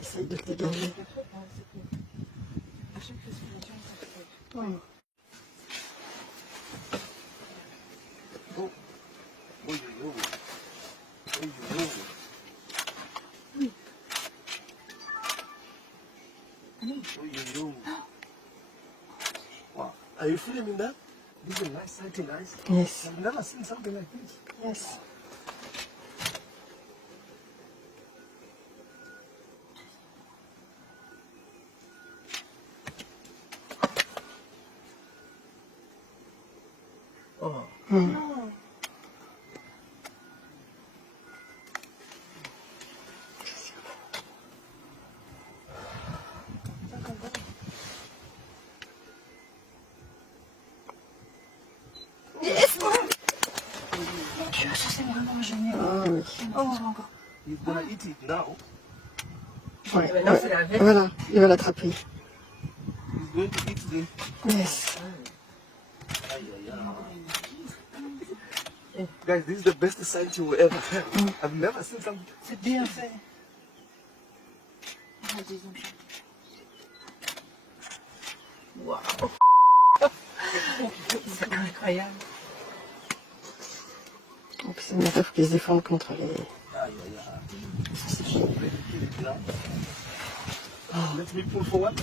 Essaye de te dégager. Wow. Are you filming that? This is a nice sighting, guys. Yes. I've never seen something like this. Yes. Oh. Ça c'est vraiment génial. Ah oui. He's gonna eat it now. Ouais, ouais. Voilà, il va l'attraper. He's going to eat the... Yes. Guys, this is the best sighting we ever had. I've never seen something. C'est bien fait. Waouh. C'est incroyable. Donc c'est une rêve qui se défendent contre les... Let me pull forward.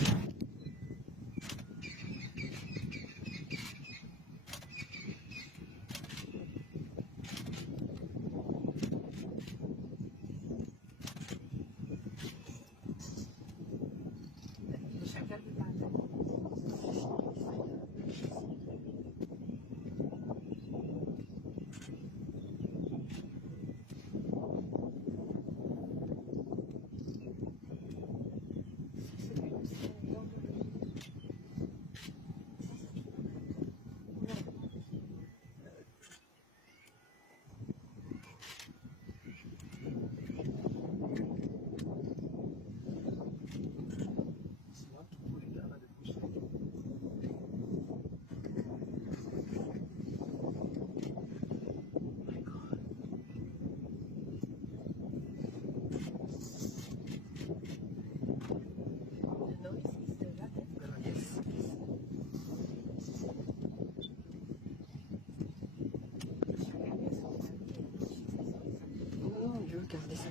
Je veux garder ça.